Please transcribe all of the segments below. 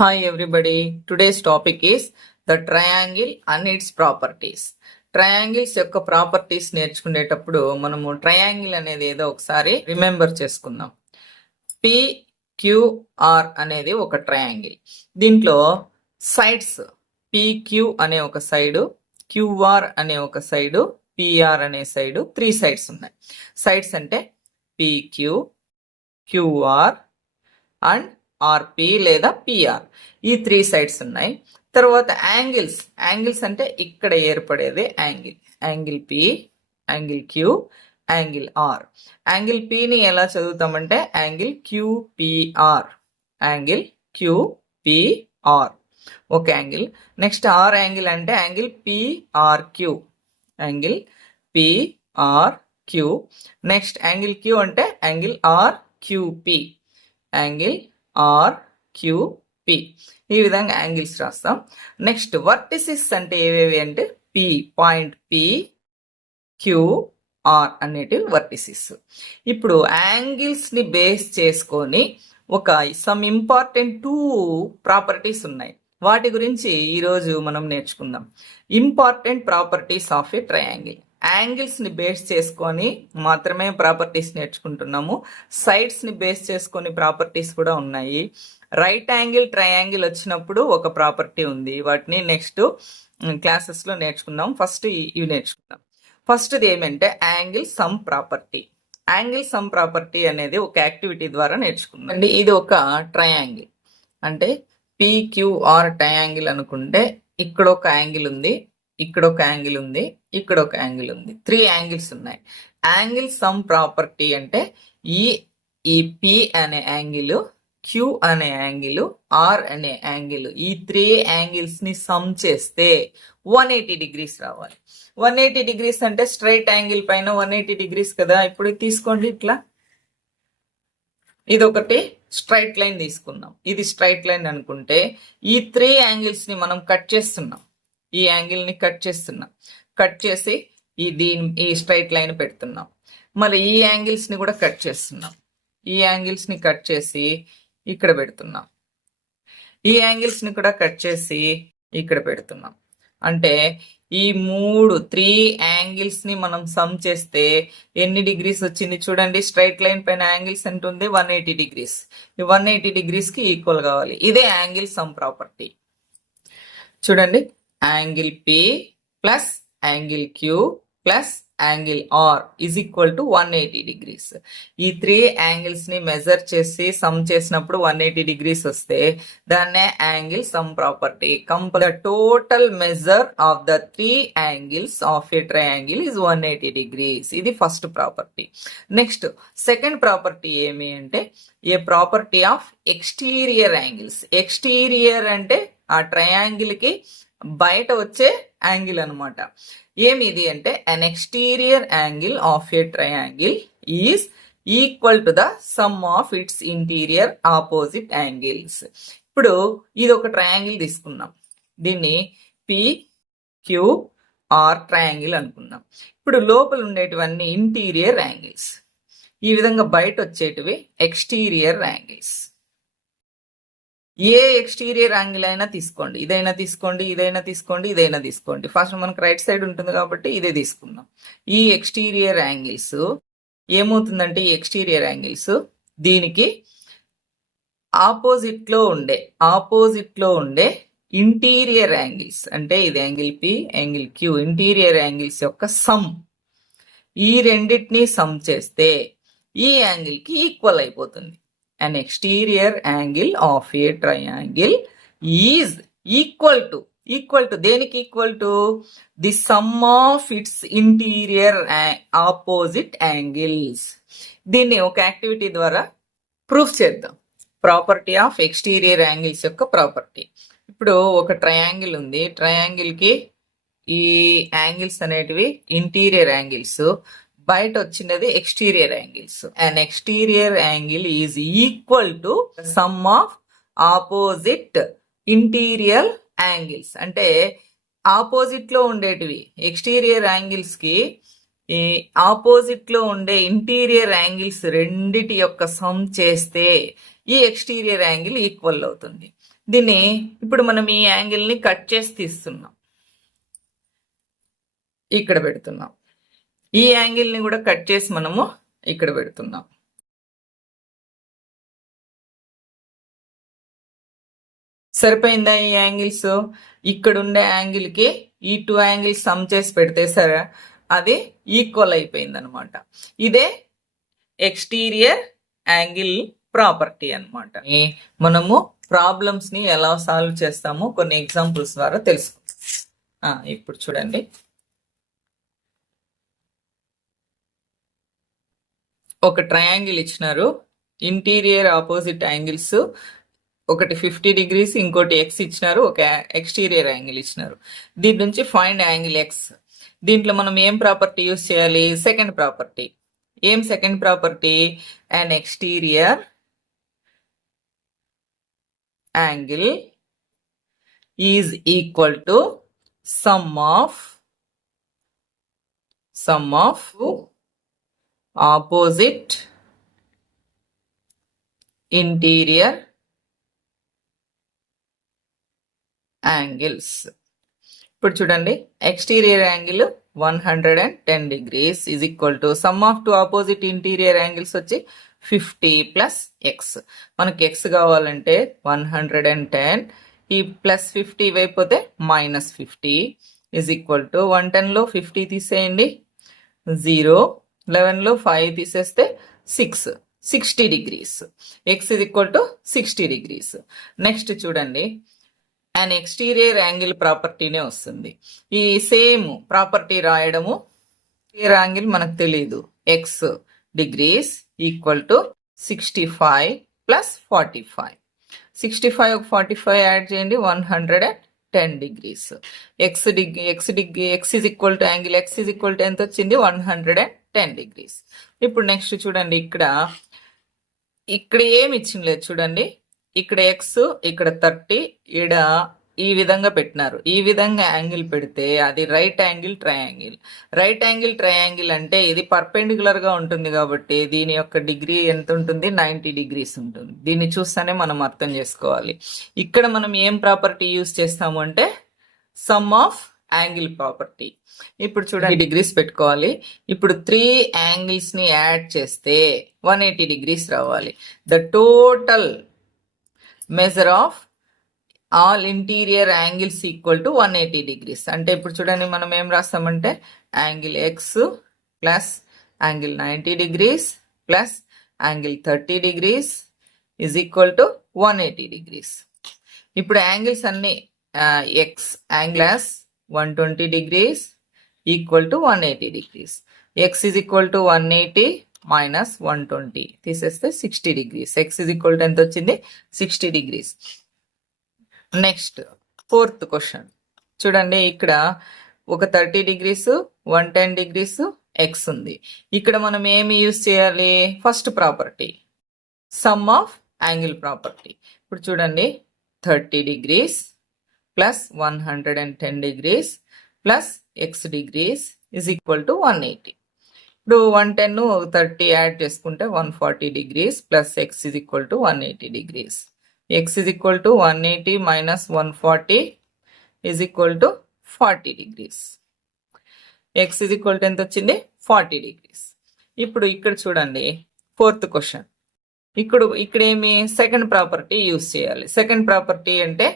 Hi everybody. Today's topic is the triangle and its properties. Triangles యొక్క properties నేర్చుకునేటప్పుడు మనము triangle అనేది ఏదో ఒకసారి రిమెంబర్ చేసుకుందాం. PQR అనేది ఒక ట్రయాంగిల్. దీంట్లో సైడ్స్ PQ అనే ఒక సైడు, QR అనే ఒక సైడు, PR అనే సైడు, 3 సైడ్స్ ఉన్నాయి. సైడ్స్ అంటే PQ, QR అండ్ ఆర్పి లేదా పిఆర్, ఈ 3 సైడ్స్ ఉన్నాయి. తర్వాత యాంగిల్స్ అంటే ఇక్కడ ఏర్పడేది angle P, angle Q, angle R. Angle పిని ఎలా చదువుతామంటే యాంగిల్ క్యూపిఆర్, యాంగిల్ క్యూపిఆర్ ఒక యాంగిల్. నెక్స్ట్ ఆర్ యాంగిల్ అంటే angle PRQ, angle PRQ. Next angle Q అంటే యాంగిల్ ఆర్క్యూపి, యాంగిల్ ఆర్క్యూపి. ఈ విధంగా యాంగిల్స్ రాస్తాం. నెక్స్ట్ వర్టిసిస్ అంటే ఏవేవి అంటే పాయింట్ పి, క్యూ, ఆర్ అనేటివి వర్టిసిస్. ఇప్పుడు యాంగిల్స్ ని బేస్ చేసుకొని ఒక సమ్ ఇంపార్టెంట్ 2 ప్రాపర్టీస్ ఉన్నాయి. వాటి గురించి ఈరోజు మనం నేర్చుకుందాం. Important properties of a triangle. Angles ని బేస్ చేసుకొని మాత్రమే ప్రాపర్టీస్ నేర్చుకుంటున్నాము. సైడ్స్ ని బేస్ చేసుకొని ప్రాపర్టీస్ కూడా ఉన్నాయి. రైట్ యాంగిల్ ట్రయాంగిల్ వచ్చినప్పుడు ఒక ప్రాపర్టీ ఉంది. వాటిని నెక్స్ట్ క్లాసెస్ లో నేర్చుకుందాం. ఫస్ట్ ఇవి నేర్చుకుందాం. ఫస్ట్ది ఏమంటే angle sum property. Angle sum property అనేది ఒక యాక్టివిటీ ద్వారా నేర్చుకుందాం అండి. ఇది ఒక ట్రయాంగిల్ అంటే PQR ట్రయాంగిల్ అనుకుంటే ఇక్కడ ఒక యాంగిల్ ఉంది, ఇక్కడ ఒక యాంగిల్ ఉంది, ఇక్కడ ఒక యాంగిల్ ఉంది. 3 యాంగిల్స్ ఉన్నాయి. యాంగిల్ సమ్ ప్రాపర్టీ అంటే ఈ P అనే యాంగిల్, Q అనే యాంగిల్, R అనే యాంగిల్, ఈ 3 యాంగిల్స్ ని సమ్ చేస్తే 180 డిగ్రీస్ రావాలి. 180 డిగ్రీస్ అంటే స్ట్రైట్ యాంగిల్ పైన 180 డిగ్రీస్ కదా. ఇప్పుడు తీసుకోండి, ఇట్లా ఇది ఒకటి స్ట్రైట్ లైన్ తీసుకుందాం. ఇది స్ట్రైట్ లైన్ అనుకుంటే ఈ 3 యాంగిల్స్ ని మనం కట్ చేస్తున్నాం. ఈ యాంగిల్ ని కట్ చేస్తున్నాం. కట్ చేసి ఈ స్ట్రైట్ లైన్ పెడుతున్నాం. మరి ఈ యాంగిల్స్ ని కూడా కట్ చేస్తున్నాం. ఈ యాంగిల్స్ ని కట్ చేసి ఇక్కడ పెడుతున్నాం. ఈ యాంగిల్స్ ని కూడా కట్ చేసి ఇక్కడ పెడుతున్నాం. అంటే ఈ 3 యాంగిల్స్ ని మనం సమ్ చేస్తే ఎన్ని డిగ్రీస్ వచ్చింది చూడండి. స్ట్రైట్ లైన్ పైన యాంగిల్స్ ఎంత ఉంది? 180 డిగ్రీస్. ఈ 180 డిగ్రీస్ కి ఈక్వల్ కావాలి. ఇదే యాంగిల్ సమ్ ప్రాపర్టీ. చూడండి, angle P plus angle Q plus angle R is equal to 180 degrees. ఈ 3 యాంగిల్స్ ని మెజర్ చేసి సమ్ చేసినప్పుడు 180 డిగ్రీస్ వస్తే దాన్నే angle sum property. The total measure of the 3 angles of a triangle is 180 degrees. ఇది first property. Next second property ఏమి అంటే a property of exterior angles. Exterior అంటే ఆ ట్రయాంగిల్ కి బయట వచ్చే యాంగిల్ అనమాట. ఏమిది అంటే an exterior angle of a triangle is equal to the sum of its interior opposite angles. ఇప్పుడు ఇది ఒక ట్రయాంగిల్ తీసుకున్నాం. దీన్ని PQR ట్రయాంగిల్ అనుకున్నాం. ఇప్పుడు లోపల ఉండేటివన్నీ ఇంటీరియర్ యాంగిల్స్. ఈ విధంగా బయట వచ్చేటివి ఎక్స్టీరియర్ యాంగిల్స్. ఏ ఎక్స్టీరియర్ యాంగిల్ అయినా తీసుకోండి. ఇదైనా తీసుకోండి, ఇదైనా తీసుకోండి, ఇదైనా తీసుకోండి. ఫస్ట్ మనకు రైట్ సైడ్ ఉంటుంది కాబట్టి ఇదే తీసుకుందాం. ఈ ఎక్స్టీరియర్ యాంగిల్స్ ఏమవుతుందంటే ఈ ఎక్స్టీరియర్ యాంగిల్స్ దీనికి ఆపోజిట్ లో ఉండే ఇంటీరియర్ యాంగిల్స్ అంటే ఇది angle P, angle Q, interior angles యొక్క సమ్. ఈ రెండింటిని సమ్ చేస్తే ఈ యాంగిల్ కి ఈక్వల్ అయిపోతుంది. An exterior angle of a triangle is equal to దేనికి equal to the some of it's interior opposite angles. దీన్ని ఒక యాక్టివిటీ ద్వారా ప్రూఫ్ చేద్దాం. ప్రాపర్టీ ఆఫ్ ఎక్స్టీరియర్ యాంగిల్స్ యొక్క ప్రాపర్టీ. ఇప్పుడు ఒక ట్రయాంగిల్ ఉంది. ట్రయాంగిల్ కి ఈ యాంగిల్స్ అనేటివి ఇంటీరియర్ యాంగిల్స్, బయట వచ్చినది exterior angles. And exterior angle is equal to some of opposite interior angles. అంటే ఆపోజిట్ లో ఉండేటివి ఎక్స్టీరియర్ యాంగిల్స్ కి ఈ ఆపోజిట్ లో ఉండే ఇంటీరియర్ యాంగిల్స్ రెండిటి యొక్క సమ్ చేస్తే ఈ ఎక్స్టీరియర్ యాంగిల్ ఈక్వల్ అవుతుంది. దీన్ని ఇప్పుడు మనం ఈ యాంగిల్ని కట్ చేసి తీస్తున్నాం, ఇక్కడ పెడుతున్నాం. ఈ యాంగిల్ని కూడా కట్ చేసి మనము ఇక్కడ పెడుతున్నాం. సరిపోయిందా ఈ యాంగిల్స్? ఇక్కడ ఉండే యాంగిల్కి ఈ 2 యాంగిల్స్ సమ్ చేసి పెడితే సరే అది ఈక్వల్ అయిపోయింది అనమాట. ఇదే ఎక్స్టీరియర్ యాంగిల్ ప్రాపర్టీ అనమాట. మనము ప్రాబ్లమ్స్ ని ఎలా సాల్వ్ చేస్తామో కొన్ని ఎగ్జాంపుల్స్ ద్వారా తెలుసుకుందాం. ఇప్పుడు చూడండి, ఒక ట్రయాంగిల్ ఇచ్చినారు, ఇంటీరియర్ ఆపోజిట్ యాంగిల్స్, ఒకటి 50 degrees, ఇంకోటి ఎక్స్ ఇచ్చినారు, ఒక ఎక్స్టీరియర్ యాంగిల్ ఇచ్చినారు. దీని నుంచి ఫైండ్ యాంగిల్ ఎక్స్. దీంట్లో మనం ఏం ప్రాపర్టీ యూజ్ చేయాలి? Second property. ఏం second property? an exterior angle is equal to sum of opposite interior angles. ఇప్పుడు చూడండి, exterior angle 110 degrees is equal to sum of 2 opposite interior angles వచ్చి 50 plus x. మనకి x కావాలంటే 110, ఈ plus 50 వైపోతే minus 50 is equal to 110 లో 50 తీసేయండి 0, 11 లో 5 తీసేస్తే 6, 60 degrees. x is equal to 60 degrees. Next చూడండి, an exterior angle ప్రాపర్టీనే వస్తుంది. ఈ సేమ్ ప్రాపర్టీ రాయడము, యాంగిల్ మనకు తెలియదు, x degrees equal to 65 plus 45. 65 ఒక 45 యాడ్ చేయండి, 110 degrees. x is equal to angle x is equal to ఎంత వచ్చింది? 110 degrees. ఇప్పుడు నెక్స్ట్ చూడండి, ఇక్కడ ఏమి ఇచ్చింది లేదు చూడండి, ఇక్కడ ఎక్స్, ఇక్కడ 30, ఈడ ఈ విధంగా పెట్టినారు. ఈ విధంగా యాంగిల్ పెడితే అది right angle triangle. Right angle triangle అంటే ఇది పర్పెండిక్యులర్ గా ఉంటుంది కాబట్టి దీని యొక్క డిగ్రీ ఎంత ఉంటుంది? 90 degrees ఉంటుంది. దీన్ని చూస్తేనే మనం అర్థం చేసుకోవాలి. ఇక్కడ మనం ఏం ప్రాపర్టీ యూజ్ చేస్తాము అంటే సమ్ ఆఫ్ యాంగిల్ ప్రాపర్టీ. ఇప్పుడు చూడండి, డిగ్రీస్ పెట్టుకోవాలి. ఇప్పుడు 3 యాంగిల్స్ ని యాడ్ చేస్తే 180 degrees రావాలి. The total measure of all interior angles equal to 180 degrees. అంటే ఇప్పుడు చూడండి, మనం ఏం రాస్తామంటే angle x plus angle 90 degrees plus angle 30 degrees is equal to 180 degrees. ఇప్పుడు యాంగిల్స్ అన్ని x angles 120 degrees equal to 180 degrees. X is equal to 180 minus 120 తీసేస్తే 60 degrees. X is equal to ఎంత వచ్చింది? 60 degrees. నెక్స్ట్ 4th క్వశ్చన్ చూడండి, ఇక్కడ ఒక 30 degrees 110 degrees X ఉంది. ఇక్కడ మనం ఏమి యూజ్ చేయాలి? First property, some of angle property. ఇప్పుడు చూడండి, 30 degrees plus 110 degrees plus X degrees is equal to 180. ఇప్పుడు 110 30 యాడ్ చేసుకుంటే 140 degrees plus X is equal to 180 degrees. x is equal to 180 minus 140 is equal to 40 degrees. x is equal to ఎంత వచ్చింది? 40 degrees. ఇప్పుడు ఇక్కడ చూడండి, 4th question. ఇక్కడ ఏమి? Second property use చేయాలి. సెకండ్ ప్రాపర్టీ అంటే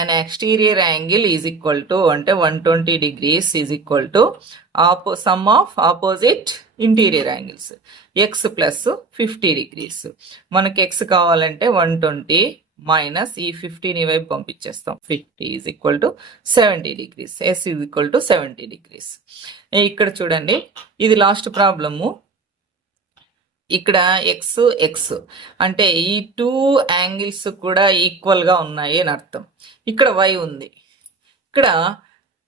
an exterior angle is equal to అంటే 120 degrees is equal to sum of opposite interior angles x plus 50 degrees. మనకి x కావాలంటే 120 మైనస్ ఈ 50 వైపు పంపించేస్తాం. 50 is equal to 70 degrees. s is equal to 70 degrees. ఇక్కడ చూడండి, ఇది last problem. ఇక్కడ X X అంటే ఈ 2 యాంగిల్స్ కూడా ఈక్వల్ గా ఉన్నాయి అని అర్థం. ఇక్కడ y ఉంది, ఇక్కడ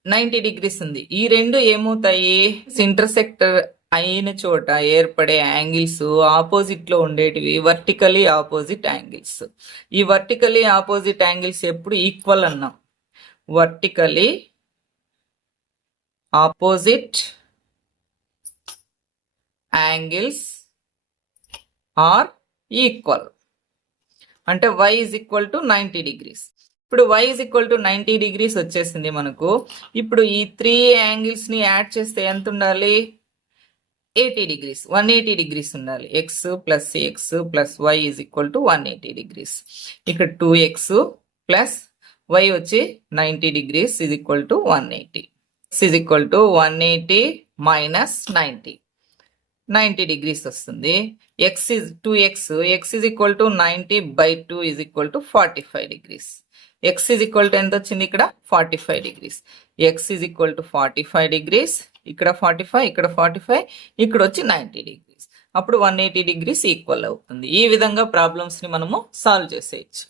90 degrees ఉంది. ఈ రెండు ఏమవుతాయి? ఇంటర్సెక్ట్ అయిన చోట ఏర్పడే యాంగిల్స్ ఆపోజిట్ లో ఉండేటివి వర్టికలీ ఆపోజిట్ యాంగిల్స్. ఈ వర్టికలీ ఆపోజిట్ యాంగిల్స్ ఎప్పుడు ఈక్వల్ అన్నాం. Vertically opposite angles are equal అంటే y is equal to 90 degrees. ఇప్పుడు y is equal to 90 degrees వచ్చేసింది మనకు. ఇప్పుడు ఈ 3 యాంగిల్స్ ని యాడ్ చేస్తే ఎంత ఉండాలి? 80 డిగ్రీస్, 180 డిగ్రీస్ ఉండాలి. x plus y is equal to 180 degrees. ఇక్కడ 2x ప్లస్ y వచ్చి 90 degrees is equal to 180. x is equal to 180 minus 90 degrees వస్తుంది. x is equal to 90 by 2 is equal to 45 degrees. x is equal to ఎంత వచ్చింది ఇక్కడ? 45 degrees. x is equal to 45 degrees, ఇక్కడ 45, ఇక్కడ 45, ఇక్కడ వచ్చి 90 degrees. అప్పుడు 180 డిగ్రీస్ ఈక్వల్ అవుతుంది. ఈ విధంగా ప్రాబ్లమ్స్ ని మనము సాల్వ్ చేసేయచ్చు.